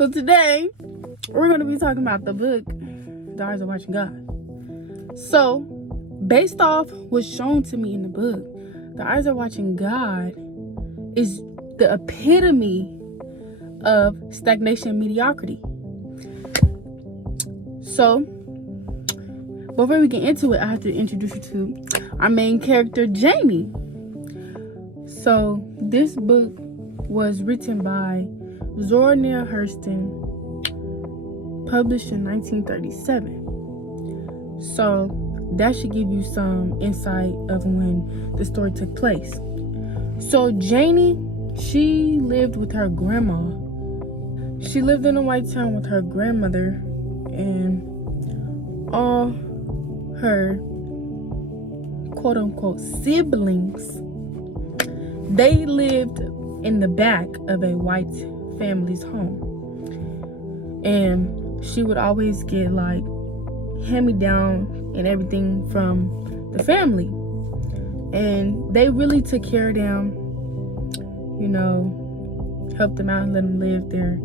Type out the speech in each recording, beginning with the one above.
So today, we're going to be talking about the book, The Eyes Are Watching God. So, based off what's shown to me in the book, The Eyes Are Watching God is the epitome of stagnation and mediocrity. So, before we get into it, I have to introduce you to our main character, Jamie. So, this book was written by Zora Neale Hurston, published in 1937. So, that should give you some insight of when the story took place. So, Janie, she lived with her grandma. She lived in a white town with her grandmother and all her quote-unquote siblings. They lived in the back of a white family's home, and she would always get like hand-me-down and everything from the family, and they really took care of them, you know, helped them out and let them live there.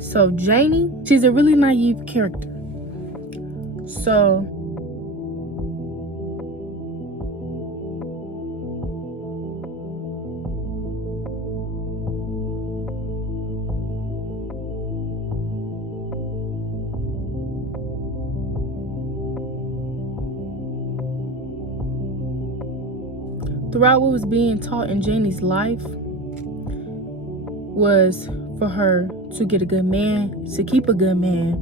So Janie, she's a really naive character. So throughout what was being taught in Janie's life was for her to get a good man, to keep a good man,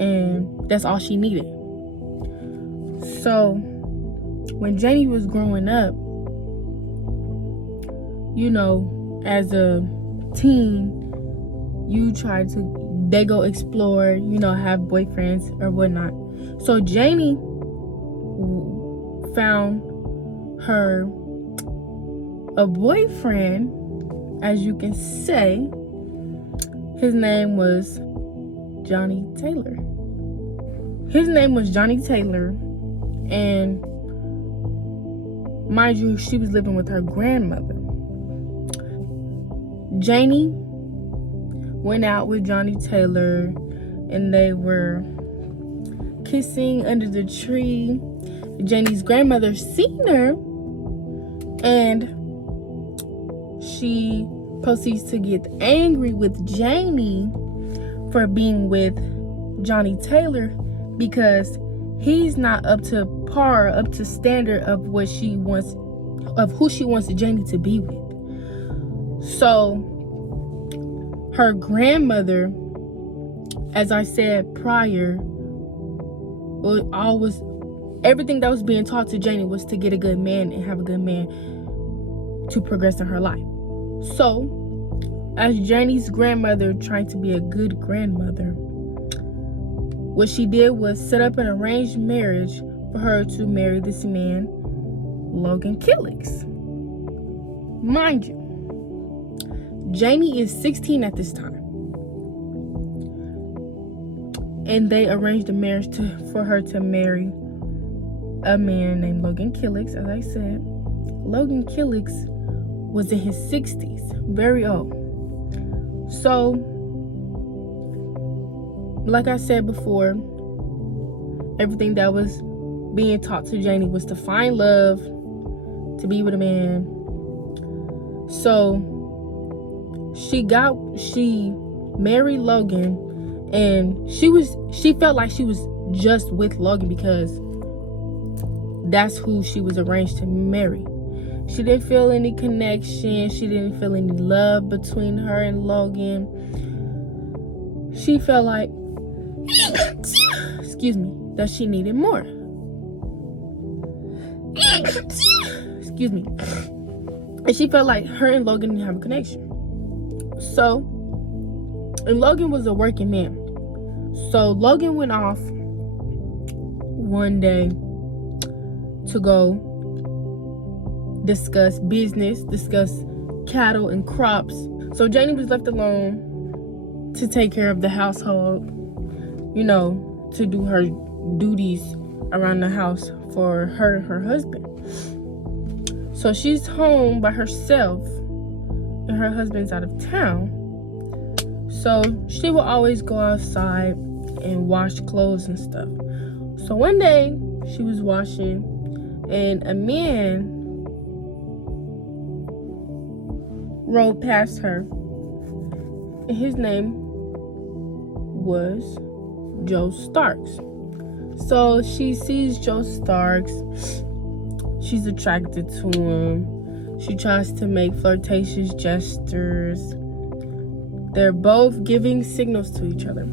and that's all she needed. So when Janie was growing up, you know, as a teen, they go explore, you know, have boyfriends or whatnot. So Janie found her a boyfriend, as you can say. His name was Johnny Taylor. And mind you, she was living with her grandmother. Janie went out with Johnny Taylor and they were kissing under the tree. Janie's grandmother seen her, and she proceeds to get angry with Janie for being with Johnny Taylor because he's not up to par, up to standard of what she wants, of who she wants Janie to be with. So her grandmother, as I said prior, everything that was being taught to Janie was to get a good man and have a good man to progress in her life. So, as Janie's grandmother trying to be a good grandmother, what she did was set up an arranged marriage for her to marry this man, Logan Killix. Mind you, Janie is 16 at this time, and they arranged a marriage for her to marry a man named Logan Killix. As I said, Logan Killix was in his 60s, very old. So, like I said before, everything that was being taught to Janie was to find love, to be with a man. So, she married Logan, and she felt like she was just with Logan because that's who she was arranged to marry. She didn't feel any connection. She didn't feel any love between her and Logan. She felt like, excuse me, that she needed more. Excuse me. And she felt like her and Logan didn't have a connection. So, and Logan was a working man. So Logan went off one day to go discuss business, discuss cattle and crops. So Janie was left alone to take care of the household, you know, to do her duties around the house for her and her husband. So she's home by herself and her husband's out of town. So she would always go outside and wash clothes and stuff. So one day she was washing and a man rode past her, and his name was Joe Starks. So she sees Joe Starks. She's attracted to him. She tries to make flirtatious gestures. They're both giving signals to each other.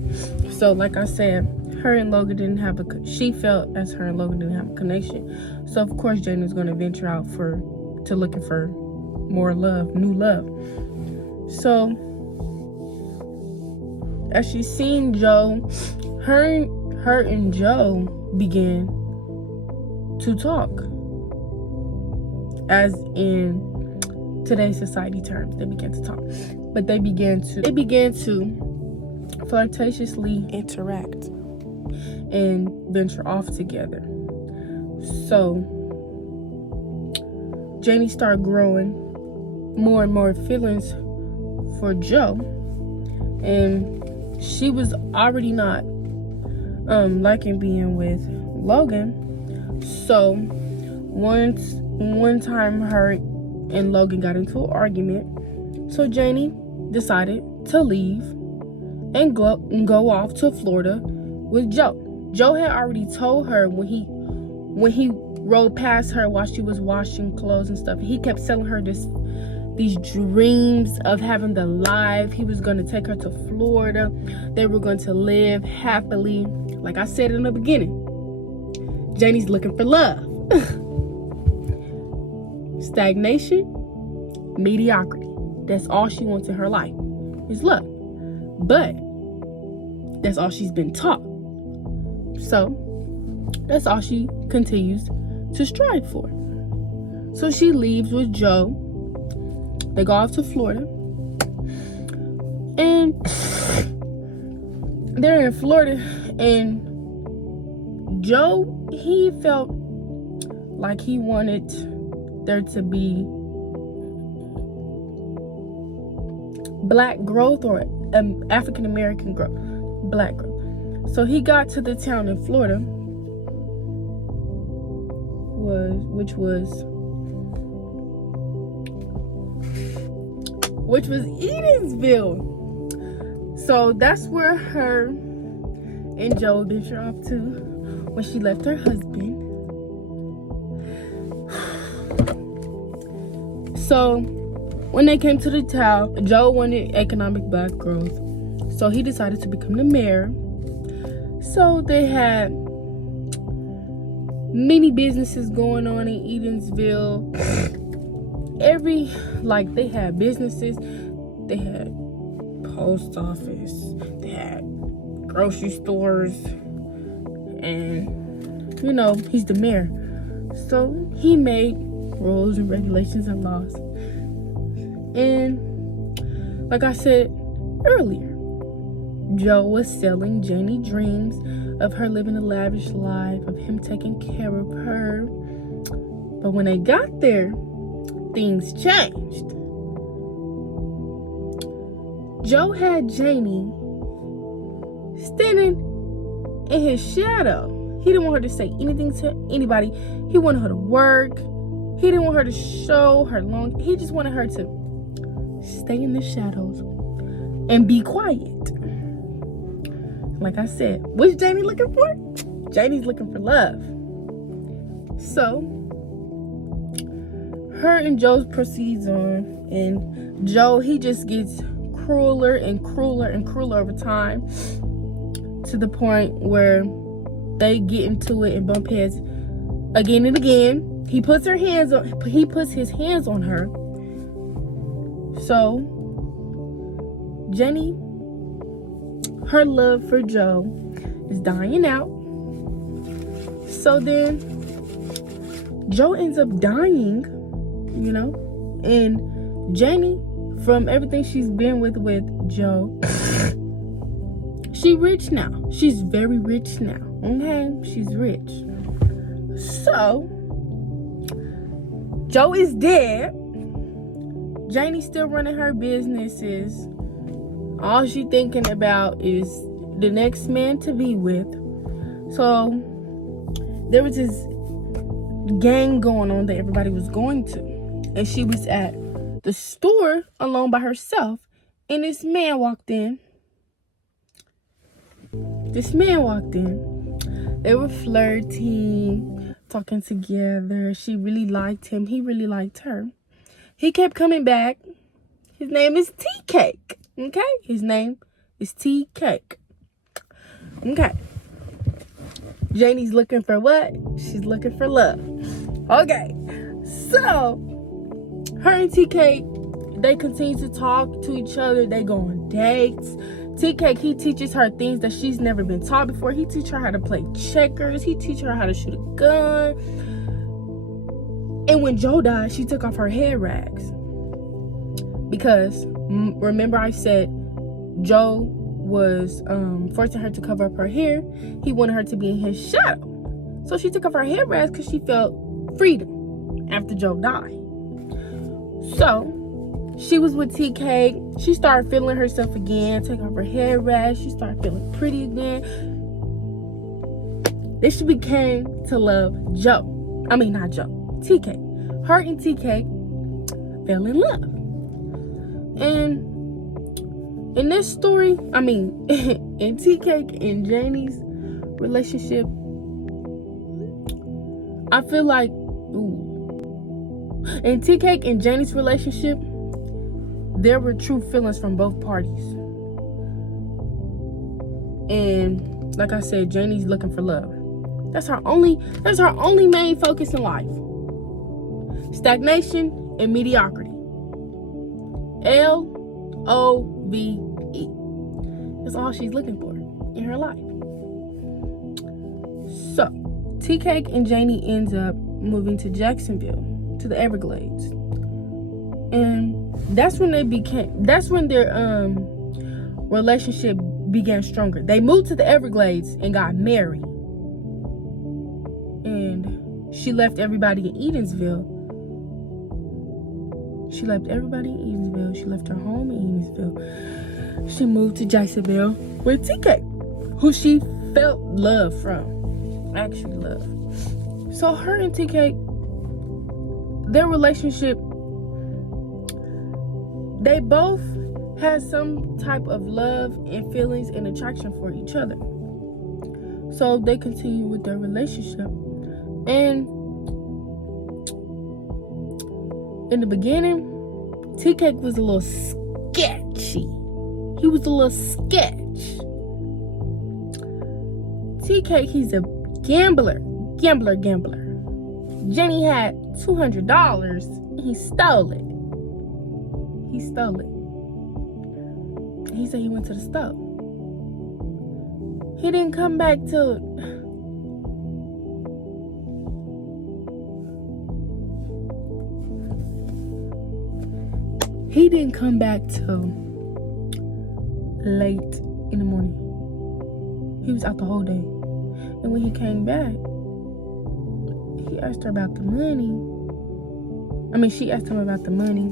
So like I said, her and Logan didn't have she felt as her and Logan didn't have a connection. So of course Jane was going to venture out to looking for more love, new love. So as she's seeing Joe, her and Joe began to talk, as in today's society terms. They began to talk, but they began to flirtatiously interact and venture off together. So Janie started growing more and more feelings for Joe, and she was already not liking being with Logan. So one time her and Logan got into an argument. So Janie decided to leave and go off to Florida with Joe. Joe had already told her when he rode past her while she was washing clothes and stuff. He kept telling her these dreams of having the life. He was going to take her to Florida. They were going to live happily. Like I said in the beginning, Janie's looking for love. Stagnation, mediocrity. That's all she wants in her life is love. But that's all she's been taught. So that's all she continues to strive for. So she leaves with Joe. They go off to Florida. And they're in Florida, and Joe, he felt like he wanted there to be black growth or African American growth, black growth. So he got to the town in Florida, which was Edensville. So that's where her and Joe ventured off to when she left her husband. So when they came to the town, Joe wanted economic black growth. So he decided to become the mayor. So they had many businesses going on in Edensville. They had businesses. They had post office. They had grocery stores. And, he's the mayor. So he made rules and regulations and laws. And like I said earlier, Joe was selling Janie dreams of her living a lavish life, of him taking care of her. But when they got there, things changed. Joe had Janie standing in his shadow. He didn't want her to say anything to anybody. He wanted her to work. He didn't want her to show her long. He just wanted her to stay in the shadows and be quiet. Like I said, what's Janie looking for? Janie's looking for love. So her and Joe proceeds on, and Joe, he just gets crueler and crueler and crueler over time, to the point where they get into it and bump heads again and again. He puts his hands on her. So Jenny, her love for Joe is dying out. So then Joe ends up dying, and Jenny, from everything she's been with Joe, she rich now. She's very rich now. Okay, she's rich. So Joe is dead. Janie's still running her businesses. All she thinking about is the next man to be with. So there was this gang going on that everybody was going to, and she was at the store alone by herself, and this man walked in. They were flirting, talking together. She really liked him. He really liked her. He kept coming back. His name is Tea Cake. Okay? His name is Tea Cake. Okay. Janie's looking for what? She's looking for love. Okay. So, her and Tea Cake, they continue to talk to each other. They go on dates. Tea Cake, he teaches her things that she's never been taught before. He teaches her how to play checkers. He teaches her how to shoot a gun. And when Joe died, she took off her head rags. Because, remember I said Joe was forcing her to cover up her hair. He wanted her to be in his shadow. So she took off her head rags because she felt freedom after Joe died. So, she was with Tea Cake. She started feeling herself again. Take off her hair rags. She started feeling pretty again. Then she became to love Joe. I mean, not Joe. Tea Cake. Her and Tea Cake fell in love. And in this story, in Tea Cake and Janie's relationship, I feel like, in Tea Cake and Janie's relationship, there were true feelings from both parties. And like I said, Janie's looking for love. That's her only main focus in life. Stagnation and mediocrity. LOVE. That's all she's looking for in her life. So, Tea Cake and Janie ends up moving to Jacksonville, to the Everglades. And that's when their relationship began stronger. They moved to the Everglades and got married. And she left everybody in Edensville. She left her home in Edensville. She moved to Jacksonville with Tea Cake, who she felt love from. Actually love. So her and Tea Cake, their relationship, they both had some type of love and feelings and attraction for each other. So they continue with their relationship. And in the beginning, Tea Cake was a little sketchy. He was a little sketch. Tea Cake, he's a gambler. Jenny had $200 and he stole it. He said he went to the store. He didn't come back till late in the morning. He was out the whole day. And when he came back, he asked her about the money. She asked him about the money.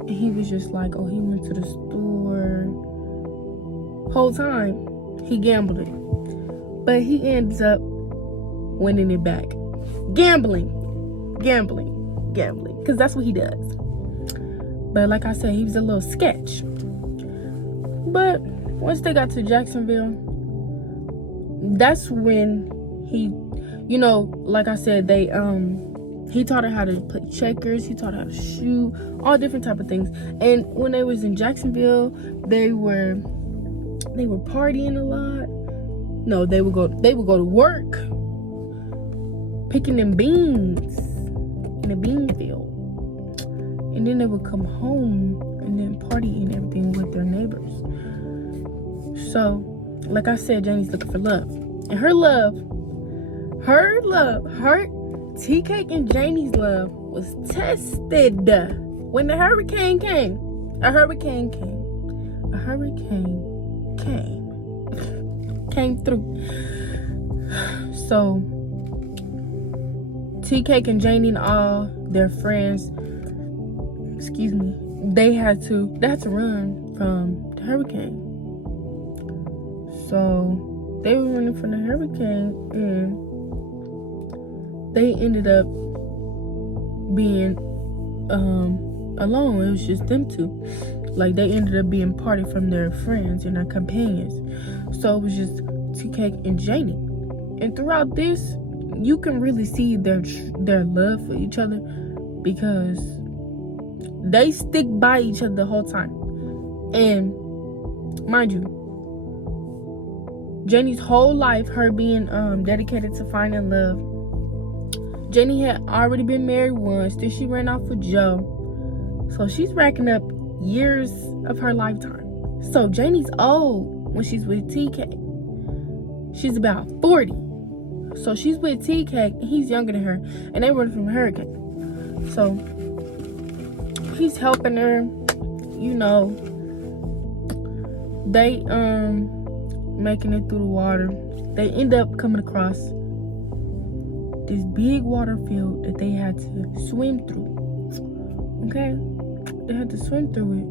And he was just like, oh, he went to the store. Whole time, he gambled it. But he ends up winning it back. Gambling. Because that's what he does. But like I said, he was a little sketch. But once they got to Jacksonville, that's when he, like I said, he taught her how to play checkers. He taught her how to shoot, all different type of things. And when they was in Jacksonville, they were partying a lot. No, they would go to work, picking them beans in a bean field. And then they would come home and then party and everything with their neighbors. So, like I said, Janie's looking for love. And her Tea Cake and Janie's love was tested when the hurricane came. A hurricane came through. So, Tea Cake and Janie and all their friends, they had to run from the hurricane. So they were running from the hurricane, and they ended up being alone. It was just them two. Like, they ended up being parted from their friends and their companions. So it was just T-Cake and Janie. And throughout this, you can really see their love for each other, because they stick by each other the whole time. And mind you, Janie's whole life, her being dedicated to finding love. Janie had already been married once, then she ran off with Joe. So she's racking up years of her lifetime. So Janie's old when she's with T-Cake. She's about 40. So she's with T-Cake, and he's younger than her, and they run from a hurricane. So he's helping her, you know. They making it through the water. They end up coming across this big water field that they had to swim through. Okay? They had to swim through it.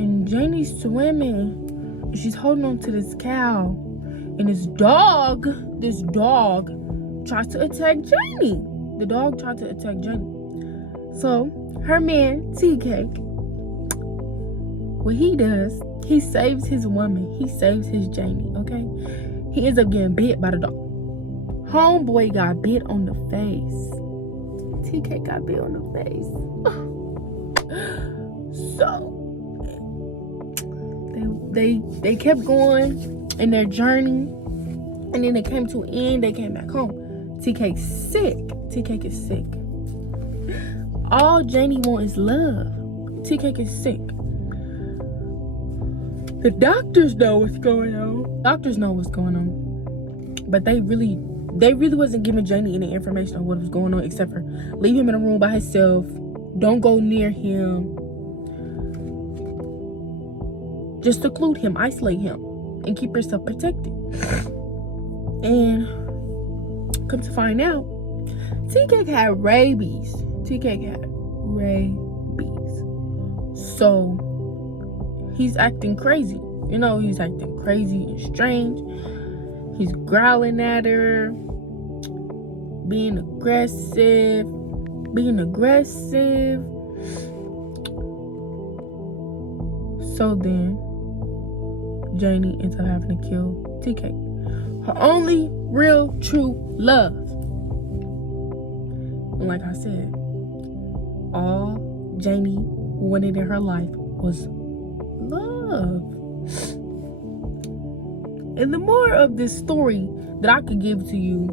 And Janie's swimming, and she's holding on to this cow. And this dog tries to attack Janie. The dog tried to attack Janie. So her man, T-Cake, what he does, he saves his woman. He saves his Janie, okay? He ends up getting bit by the dog. Homeboy got bit on the face. T-Cake got bit on the face. So they kept going in their journey, and then they came to an end. They came back home. T-Cake's sick. T-Cake is sick. All Janie wants is love. T-Cake is sick. The doctors know what's going on. But they really wasn't giving Janie any information on what was going on, except for leave him in a room by himself. Don't go near him. Just seclude him, isolate him, and keep yourself protected. And come to find out, T-Cake had rabies. So he's acting crazy. You know, he's acting crazy and strange. He's growling at her, being aggressive. So then Janie ends up having to kill T-Cake, her only real true love. And like I said, all Janie wanted in her life was love. And the more of this story that I could give to you,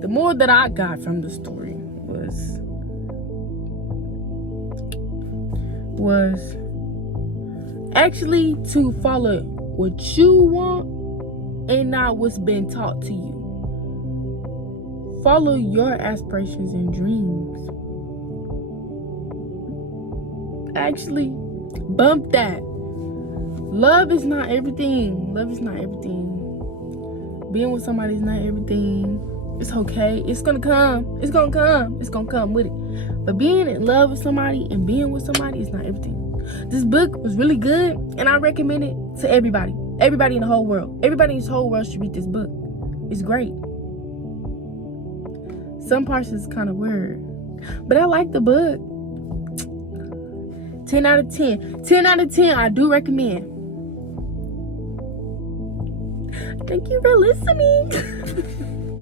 the more that I got from the story was actually to follow what you want and not what's been taught to you. Follow your aspirations and dreams. Actually, bump that. Love is not everything. Being with somebody is not everything. It's okay. It's gonna come with it. But being in love with somebody and being with somebody is not everything. This book was really good, and I recommend it to everybody. Everybody in the whole world. Everybody in this whole world should read this book. It's great. Some parts is kind of weird, but I like the book. 10 out of 10. 10 out of 10, I do recommend. Thank you for listening.